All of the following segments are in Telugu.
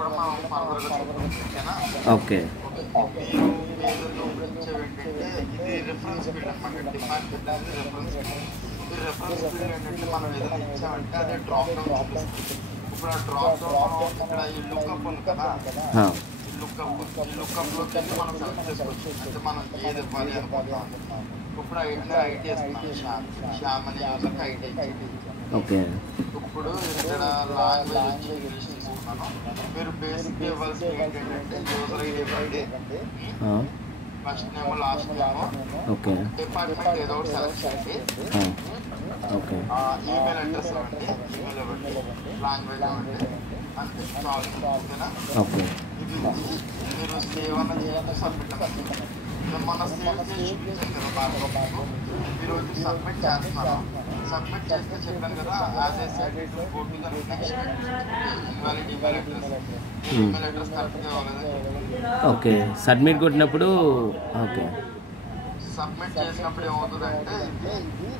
కూడా మనం ఫర్దర్గా చూద్దాం. ఓకేనా? ఓకే. మీరు పేజీలో ఇచ్చేవేంటంటే ఇది రిఫరెన్స్ ఫీల్డ్ అనమాట. డిపార్ట్మెంట్ అనేది రిఫరెన్స్ ఫీల్డ్. ఈ రిఫరెన్స్ ఫీల్డ్ ఏంటంటే మనం ఏదైనా ఇచ్చామంటే అదే డ్రాప్ డౌన్ చూపిస్తుంది. ఇప్పుడు ఆ డ్రాప్ డౌన్ మనం ఇక్కడ ఈ లుక్అప్ ఉంది కదా, ఈ లుక్అప్లోకి వెళ్ళి మనం సెలెక్ట్ చేసుకోవచ్చు. అంటే మనం ఏది ఇవ్వాలి అనుకుంటాం. ఇప్పుడు ఐటీ ఇస్తున్నాం, శ్యామ్ అనే యూజర్కి ఐటీ ఇచ్చింది. ఓకే. ఇప్పుడు ఇక్కడ లాంగ్వేజ్ వచ్చి ఇంగ్లీష్ తీసుకున్నాను. మీరు బేసిక్ ఇవ్వాల్సింది ఏంటంటే యూజర్ ఐడి ఇవ్వండి, first name last name, okay. Department ఏదో ఒకటి సెలెక్ట్ చేయండి, ఓకే. ఈమెయిల్ అడ్రస్ ఇవ్వండి, ఈమెయిల్ ఇవ్వండి, లాంగ్వేజ్ ఇవ్వండి, అంతే చాలు. ఓకేనా? ఓకే. ఇది మీరు సేవ్ అన్నది చేయండి, సబ్మిట్ అన్నది. మన సేవ్ చేసి చూపించాను కదా బాగా. ఈరోజు సబ్మిట్ చేస్తున్నాను. సబ్మిట్ చేస్తే చెప్పాను కదా, as a said go to the next invalid email address. Email address కరెక్ట్గా ఇవ్వలేదని. ఓకే. సబ్మిట్ కొట్టినప్పుడు ఓకే, సబ్మిట్ చేసినప్పుడు ఏమవుతుందంటే ఇది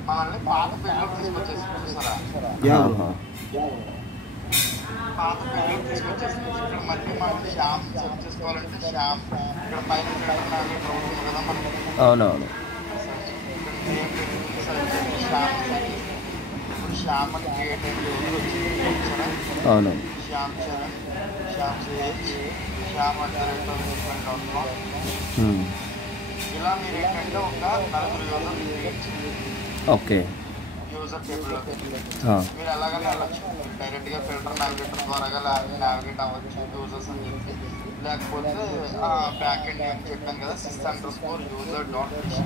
మనల్ని పాత పేజ్లోకి తీసుకొచ్చేసింది. చూసారా? పాత పేజ్లోకి తీసుకొచ్చేసింది. ఇక్కడ మళ్ళీ మనం శ్యామ్ సెర్చ్ చేసుకోవాలంటే శ్యామ్ ఇక్కడ పైన ఉంటుంది కదా మనకి. అవునవును. ఇప్పుడు శ్యామ్ అని క్రియేట్ అయ్యింది. అవును. శ్యామ్ చరణ్, శ్యామ్ సిహెచ్, శ్యామ్@gmail.com. ఇలా మీరు ఏంటంటే ఒక నలుగురు యూజర్ క్రియేట్ చేయండి. ఓకే. యూజర్ టేబుల్లోకి మీరు ఎలాగైనా వెళ్ళచ్చు. డైరెక్ట్గా ఫిల్టర్ నావిగేటర్ ద్వారా నావిగేట్ అవ్వచ్చు యూజర్స్ అని చెప్పి. లేకపోతే బ్యాక్ ఎండ్ అని చెప్పాను కదా, sys_user.fish.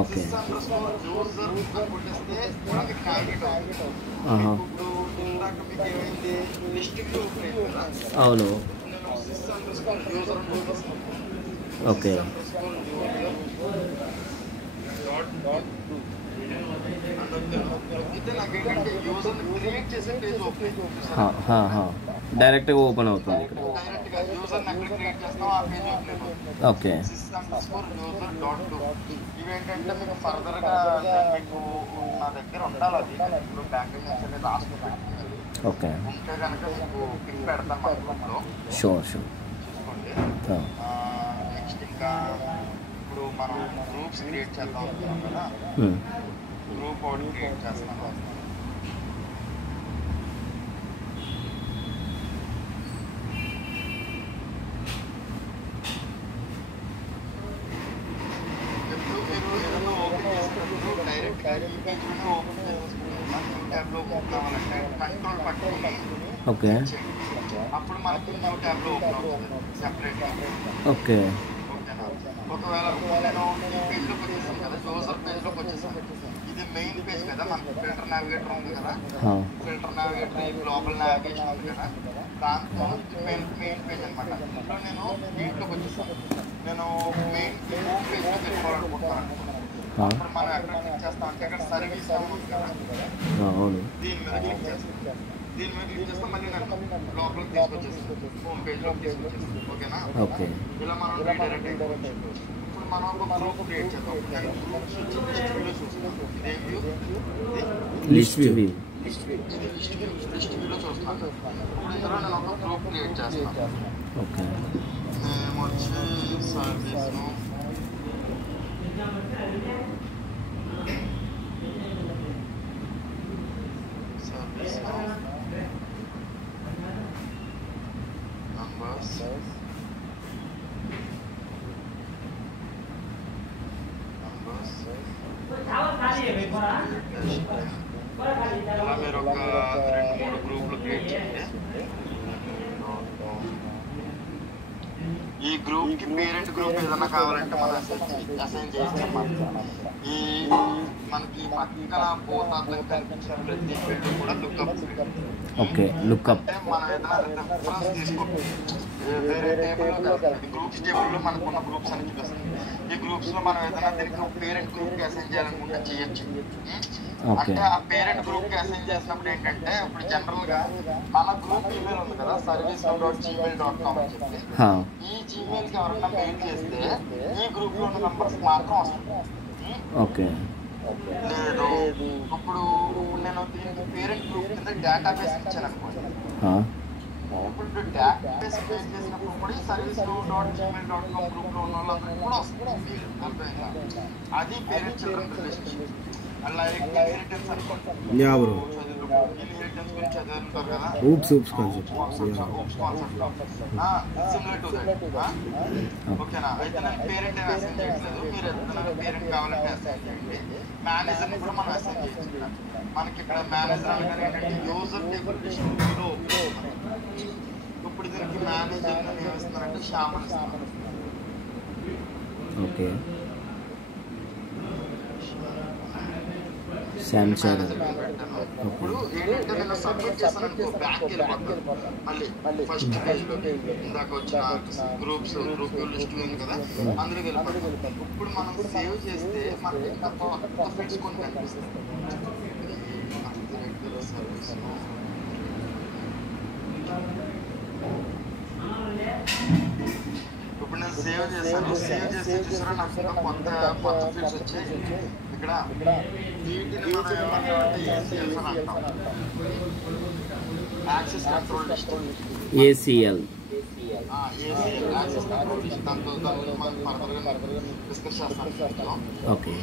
ఓకే. sys_user కొట్టేస్తే మనకి నావిగేట్ అవుతుంది. ఇప్పుడు ఇందాక మీకు ఏమైంది, లిస్టింగ్ ఓపెన్ అయింది కదా. అవును. నేను sys_user ఓకే. నాకేంటంటే యూజర్ని క్రియేట్ చేసే పేజ్ ఓపెన్. డైరెక్ట్గా ఓపెన్ అవుతుంది ఇక్కడ. డైరెక్ట్గా యూజర్ని ఎక్కడ క్రియేట్ చేస్తాం ఆ పేజ్ ఓపెన్ అయిపోతుంది. ఓకే. sys_user.do. ఇవేంటంటే మీకు ఫర్దర్గా మీకు నా దగ్గర ఉండాలి. అది ఇప్పుడు బ్యాక్ ఎండ్ నుంచి అనేది రాసుకుని పెట్టింది. ఓకే. ఉంటే కనుక మీకు పిక్ పెడతాను మన గ్రూప్లో. షూర్. చూసుకోండి. నెక్స్ట్ ఇంకా ఇప్పుడు మనం గ్రూప్స్ క్రియేట్ చేద్దాం అనుకున్నాం కదా, గ్రూప్ ఒకటి క్రియేట్ చేస్తాం. ఇప్పుడు మీరు ఏదైనా ఓపెన్ చేసినప్పుడు డైరెక్ట్గా ఈ పేజ్లోనే ఓపెన్ చేసుకుంటున్నా. న్యూ ట్యాబ్లో ఓపెన్ అవ్వాలంటే కంట్రోల్ పట్టుకొని ఓకే. అప్పుడు మనకి న్యూ ట్యాబ్లో ఓపెన్ అవుతుంది సెపరేట్గా. ఓకే. ఓకేనా? ఒకవేళ నేను ఈ పేజ్లోకి వచ్చేసాను కదా, యూజర్ పేజ్లోకి వచ్చేసాను. ఇది మెయిన్ పేజ్ కదా, మనకి ఫిల్టర్ నావిగేటర్ ఉంది కదా, ఫిల్టర్ నావిగేటర్ గ్లోబల్ నావిగేషన్ ఉంది కదా, దాంతో మెయిన్ పేజ్ అనమాట. ఇంట్లో నేను దీంట్లోకి వచ్చేసాను. నేను మెయిన్ హోమ్ పేజ్లోకి వెళ్ళిపోవాలనుకుంటున్నాను. అప్పుడు మనం ఎక్కడ క్లిక్ చేస్తాం అంటే ఇక్కడ సర్వీస్ ఉంది కదా, దీని మీద క్లిక్ చేస్తాం. దీని మీద క్లిక్ చేస్తే మళ్ళీ నన్ను లోపలికి తీసుకొచ్చేస్తుంది, హోమ్ పేజ్లోకి తీసుకొచ్చేస్తుంది. ఓకేనా? ఓకే. ఇలా మనం రీడైరెక్ట్ అయిపోవచ్చు. ఇప్పుడు మనం ఒక గ్రూప్ క్రియేట్ చేద్దాం. నేను గ్రూప్స్ వచ్చి లిస్ట్ వ్యూలో చూస్తున్నాను. ఇదే వ్యూ, లిస్ట్ వ్యూ. ఇది లిస్ట్ వ్యూలో చూస్తున్నాను. ఇప్పుడు ఇందులో నేను ఒక గ్రూప్ క్రియేట్ చేస్తాను. ఓకే. నేమ్ వచ్చి సర్వీస్, నంబర్స్, ఇలా మీరు ఒక 2-3 గ్రూపులు క్రియేట్ చేయండి. ఈ గ్రూప్ కి పేరెంట్ గ్రూప్ ఏదైనా కావాలంటే మనం అసైన్ చేస్తాం. ఈ మనకి పక్కన పోతార్థం కనిపించిన ప్రతి ఫీల్డ్ కూడా లుక్అప్. ఓకే. లుక్అప్ అంటే మనం ఏదైనా రెఫరెన్స్ తీసుకుంటాం. వేరే టేబుల్లో గ్రూప్స్ టేబుల్లో మనకున్న గ్రూప్స్ అని చూపిస్తుంది. ఈ గ్రూప్స్ లో మనం ఏదైనా దీనికి పేరెంట్ గ్రూప్ కి అసైన్ చేయాలనుకుంటే చేయొచ్చు. అంటే ఆ పేరెంట్ గ్రూప్ కి అసైన్ చేసినప్పుడు ఏంటంటే, ఇప్పుడు జనరల్ గా మన గ్రూప్ ఈమెయిల్ ఉంది కదా, service.gmail.com అని చెప్పి, ఈ జీమెయిల్ కి ఎవరన్నా మెయిల్ చేస్తే ఈ గ్రూప్ లో ఉన్న నంబర్స్ మాత్రం వస్తుంది. ఓకే. లేదు ఇప్పుడు నేను దీనికి పేరెంట్ గ్రూప్ కింద డేటాబేస్ ఇచ్చాను అనుకోండి. ఇప్పుడు ట్యాగ్ క్రియేట్ చేసినప్పుడు కూడా service.gmail.com గ్రూప్ లో ఉన్న వాళ్ళందరికీ కూడా వస్తుంది. అర్థమైందా? అది పేరెంట్ చిల్డ్రన్ రిలేషన్షిప్. అలా ఇన్హెరిటెన్స్ అనుకోండి. Yeah bro. ఇన్హెరిటెన్స్ గురించి చదువుతుంటారు కదా. oops concept. Similar to that. ఓకేనా? అయితే నేను పేరెంట్ అసైన్ చేయట్లేదు. మీరు ఏదైనా పేరెంట్ కావాలంటే అసైన్ చేయండి. మేనేజర్ కూడా మనం అసైన్ చేయొచ్చు. మనకి ఇక్కడ మేనేజర్ అనగానే ఏంటంటే యూజర్ టేబుల్ డిస్ట్రిబ్యూట్లో ఇప్పుడు దీనికి మేనేజర్ ఏమిస్తున్నారంటే శ్యామల్ ఇస్తున్నారు. Okay Samsung. ఇప్పుడు ఏంటంటే నేను సబ్మిట్ చేశాను అనుకో, బ్యాక్ వెళ్ళిపోతాను. మళ్ళీ ఫస్ట్ పేజ్ లో ఇందాక వచ్చిన గ్రూప్ లిస్ట్ ఉంది కదా, అందులోకి వెళ్ళిపోతాం. ఇప్పుడు మనం సేవ్ చేస్తే మనకి ఇంకా కొత్త ఫీల్డ్స్ కొన్ని కనిపిస్తాయి. సర్వీస్ ఇప్పుడు నేను సేవ్ చేశాను. సేవ్ చేస్తే చూసారా నాకు ఇంకా కొత్త ఫీల్డ్స్ వచ్చాయి. ఇక్కడ వీటిని మనం ఏమంటామంటే ACLs అని అంటాం. Access control list. ACL access control list. దాంతో మనం ఫర్దర్గా డిస్కస్ చేస్తాం. ఓకే.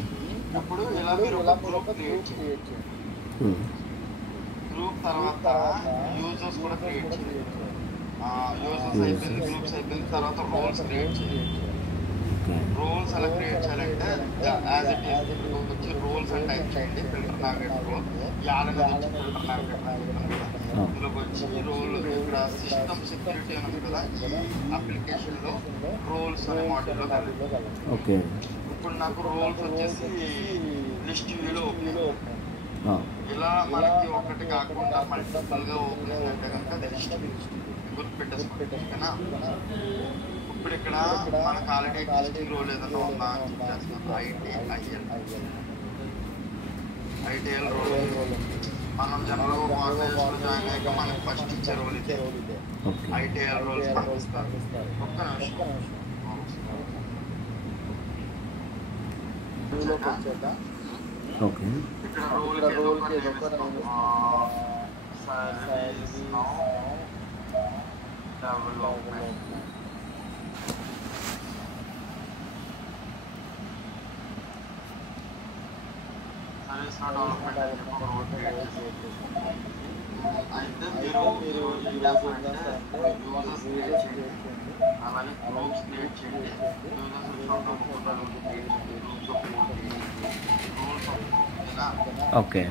ఇప్పుడు ఇలా మీరు ఒక గ్రూప్ క్రియేట్ చేయండి. గ్రూప్ తర్వాత యూజర్స్ కూడా క్రియేట్ చేయండి. యూజర్స్ అయిపోయింది, గ్రూప్స్ అయిపోయింది. తర్వాత రోల్స్ క్రియేట్ చేయండి. రోల్స్ ఎలా క్రియేట్ చేయాలంటే యాజ్ ఇట్ ఈస్ వచ్చి రోల్స్ అని టైప్ చేయండి. ఫిల్టర్ నావిగేటర్ రోల్ యాడ్ అనేది వచ్చి ఫిల్టర్ నావిగేటర్ ఇందులోకి వచ్చి రోల్ ఇక్కడ సిస్టమ్ సెక్యూరిటీ అని ఉంది కదా, ఈ అప్లికేషన్లో రోల్స్ అనే మాడ్యూల్లో కలిపి. ఓకే. ఇప్పుడు నాకు రోల్స్ వచ్చేసి లిస్ట్ వ్యూలో ఓపెన్. ఇలా మనకి ఒకటి కాకుండా మల్టిపుల్గా ఓపెన్ అయిందంటే కనుక అది లిస్ట్ గుర్తుపెట్టేసుకోండి. ఓకేనా? ఇప్పుడు ఇక్కడ మనకు ఆల్రెడీ ఎగ్జిస్టింగ్ రోల్ ఏదైనా ఉందా అని చెప్పేస్తాను. ఐటీఎల్ రోల్ మనం జనరల్ ఆర్గనైజేషన్లో జాయిన్ అయ్యాక మనకు ఫస్ట్ ఇచ్చే రోల్ ఇదే. ఐటీఎల్ రోల్స్ పంపిస్తారు. ఒక్క నిమిషం. ఓకే. ఇక్కడ రోల్ ఏదో ఒకటి service now development. Service now development అని చెప్పి ఒక రోల్ క్రియేట్ చేస్తాం. అయితే మీరు ఏం చేస్తారంటే యూజర్స్ క్రియేట్ చేయండి, అలాగే గ్రూప్స్ క్రియేట్ చేయండి. యూజర్స్ వచ్చినప్పుడు గ్రూప్స్ క్రియేట్ చేయండి, రూల్స్ ఓకేనా? ఓకే.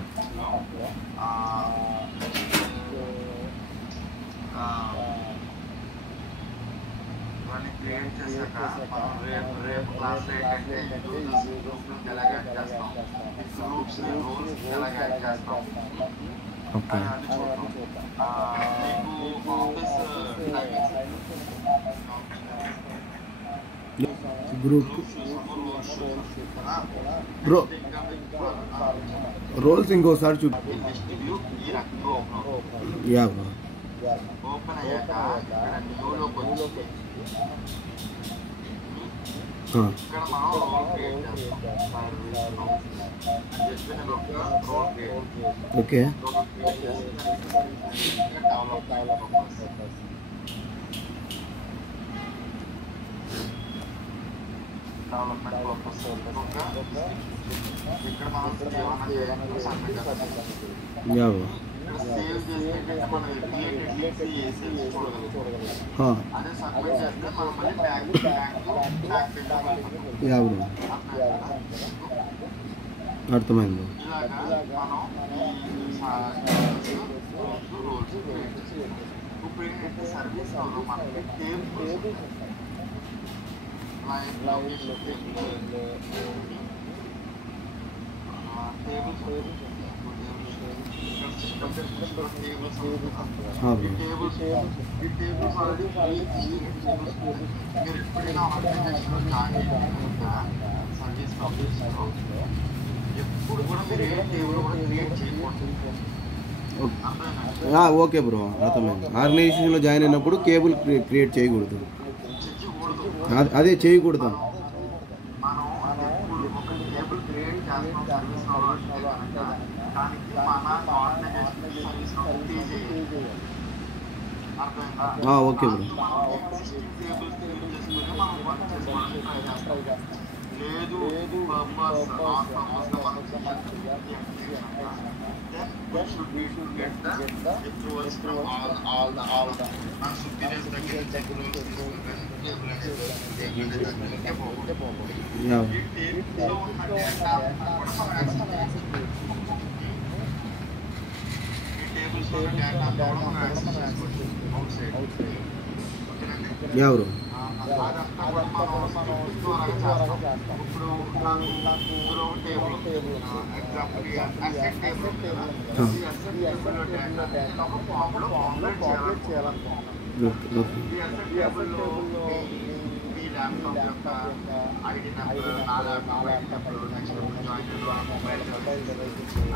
ఇవన్నీ క్రియేట్ చేశాక మనం రేపు క్లాస్లో ఏంటంటే యూజర్స్ గ్రూప్స్ ఎలాగ యాడ్ చేస్తాం, గ్రూప్స్ రోల్స్ ఎలాగ యాడ్ చేస్తాం అని చూద్దాం. మీకు ఆఫీస్ గ్రూప్ బ్రో రోల్స్ ఇంకోసారి చూపి. Yeah bro. ఓపెన్ అయ్యాక ఇక్కడ న్యూలోకి వచ్చి ఇక్కడ మనం రోల్ క్రియేట్ చేస్తాం. సర్వీస్ అని చెప్పి నేను ఒక role create okay. Development purpose ఇక్కడ మనం ఏమన్నా చేయాలంటే సబ్మిట్ చేస్తాం. Yeah bro. సేవ్ చేస్తే మనం ACL చూడగలుగుతాం. అదే సబ్మిట్ చేస్తే మనం మళ్ళీ బ్యాక్ యా బ్రో. అర్థమైంది. ఇలాగా మనం రోల్స్ క్రియేట్ చేస్తాం. ఇప్పుడు ఏంటంటే సర్వీస్ లో మనకి టేబుల్స్ ఓకే బ్రో, అర్థమైంది. ఆర్గనైజేషన్లో జాయిన్ అయినప్పుడు కేబుల్ క్రియేట్ చేయకూడదు. అదే చేయకూడదు. అర్థమైందా? Okay bro. Existing tables use చేసుకుని మనం వర్క్ చేసుకోవడానికి ట్రై చేస్తాం. లేదు పర్పస్ నాన్ పర్పస్గా మనం చేయాలి then we should be to get the approvals from all the మన superiors దగ్గర approvals తీసుకుని టేబుల్ అనేది దగ్గరికి పోకూడదు. ఈ టేబుల్లో ఉన్న డేటా కూడా మనం యాక్సెస్ చేసుకోవచ్చు. ఈ టేబుల్స్లో ఉన్న డేటా కూడా మనం యాక్సెస్ చేసుకోవచ్చు అవుట్ సైడ్. ఓకేనండి? బ్రో. అదంతా కూడా మనం స్క్రిప్ట్ ద్వారా చేస్తాం. ఇప్పుడు నాకు ఇందులో టేబుల్ ఎగ్జాంపుల్ అసెట్ టేబుల్ ఉంది కదా, ఈ అసెట్ టేబుల్లో డేటా నేను ఒక ఫామ్లో ఫార్మాట్ చేయాలనుకుంటున్నాను. ఈ అసెట్ టేబుల్లో మీ ల్యాప్టాప్ యొక్క ఐడి నెంబర్, నా laptop ID number, next join mobile device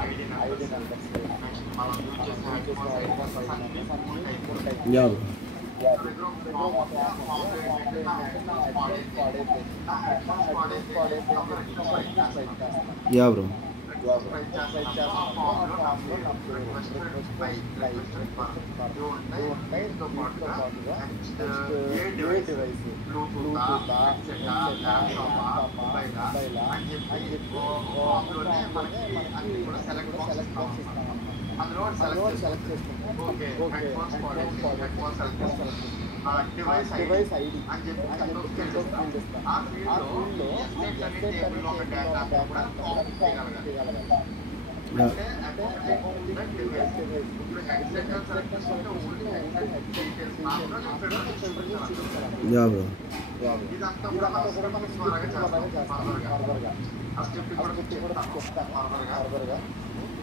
ID numbers, next మనం యూజ్ చేసే హెడ్ ఫోన్స్ ఐడి నెంబర్స్ అన్నీ ఉంటాయి. బ్రో. అందులో సెలెక్ట్ చేసుకుంటాం. ఓకే, హెడ్ ఫోన్స్ సెలెక్ట్ చేసుకుంటాం. డివైస్ ఐడి అని చెప్పి ఫీల్డ్ ఇస్తాం. ఆ ఫీల్డ్లో ఎస్టేట్స్ అనే టేబుల్లో ఉన్న డేటా కూడా కాపీ చేయగలగాలి. అంటే డివైస్ ఇప్పుడు హెడ్సెట్ సెలెక్ట్ చేసుకుంటే ఓన్లీ హెడ్సెట్ డీటెయిల్స్ మాత్రమే ఇదంతా కూడా మనం త్వరగా చేస్తాం. ఫర్దర్గా ఆ స్టెప్ కూడా చెప్తాం ఫర్దర్గా.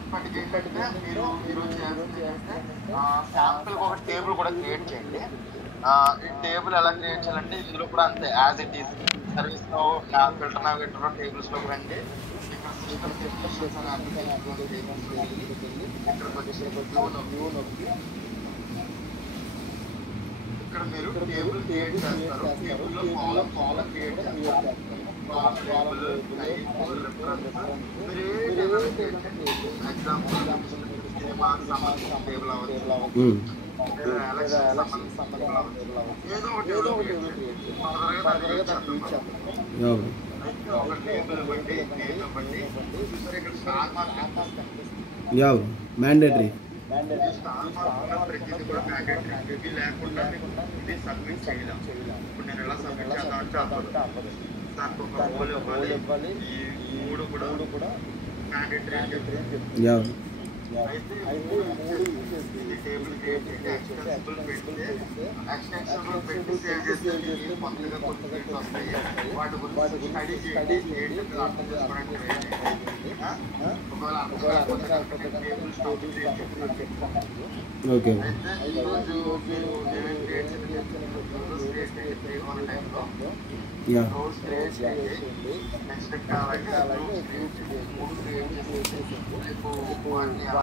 ఇప్పటికేంటంటే మీరు ఈరోజు చేయాల్సింది ఏంటంటే శాంపుల్కి ఒక టేబుల్ కూడా క్రియేట్ చేయండి. ఈ టేబుల్ ఎలా క్రియేట్ చేయాలంటే ఇందులో కూడా అంతే, యాజ్ ఇట్ ఈస్ సర్వీస్లో ఫిల్టర్ నావిగేటర్లో టేబుల్స్లోకి రండి. ఇక్కడ సిస్టమ్ డెఫినిషన్స్ అనే అప్లికేషన్లో టేబుల్స్కి వెళ్ళి ఇక్కడికి వచ్చేసి వ్యూ నొక్కి ఇక్కడ మీరు టేబుల్ క్రియేట్ చేస్తారు. టేబుల్లో కాలం క్రియేట్ చేస్తారు. టేబుల్ మీరు ఏ టేబుల్ క్రియేట్ చేయండి. ఎగ్జాంపుల్ మాకు సంబంధించిన టేబుల్ అవ్వచ్చు, ఏదో ఒక టేబుల్ క్రియేట్ చేయండి. ఒక టేబుల్ బట్టి నేమ్ బట్టి చూసారు ఇక్కడ star mark mandatory. Star mark ప్రతిదీ కూడా మ్యాండేటరీ. ఇవి లేకుండా ఇది సబ్మిట్ చేయలేం. ఇప్పుడు నేను ఎలా సబ్మిట్ చేద్దామంటే అవ్వదు. దానికి ఒక రోల్ ఇవ్వాలి. ఈ మూడు కూడా మ్యాండేటరీ అని చెప్పి అయితే ఇది టేబుల్ క్రియేట్ చేసి ఎక్స్టెన్సిబుల్ పెట్టి సేవ్ చేస్తే కొత్తగా ఫీల్డ్స్ వస్తాయి. వాటి గురించి స్టడీ చేయండి. ఏంటంటే అర్థం చేసుకోవడానికి ఒకవేళ అర్థం కాకపోతే టేబుల్ స్టాప్ చెప్తాను. ఓకే. అయితే ఈరోజు మీరు ఏమేమి క్రియేట్ చేయండి టైంలో రోల్స్ క్రియేట్ చేయండి. నెక్స్ట్ అలాగే గ్రూప్స్ క్రియేట్ చేయండి. 3 క్రియేట్ చేసి రేపు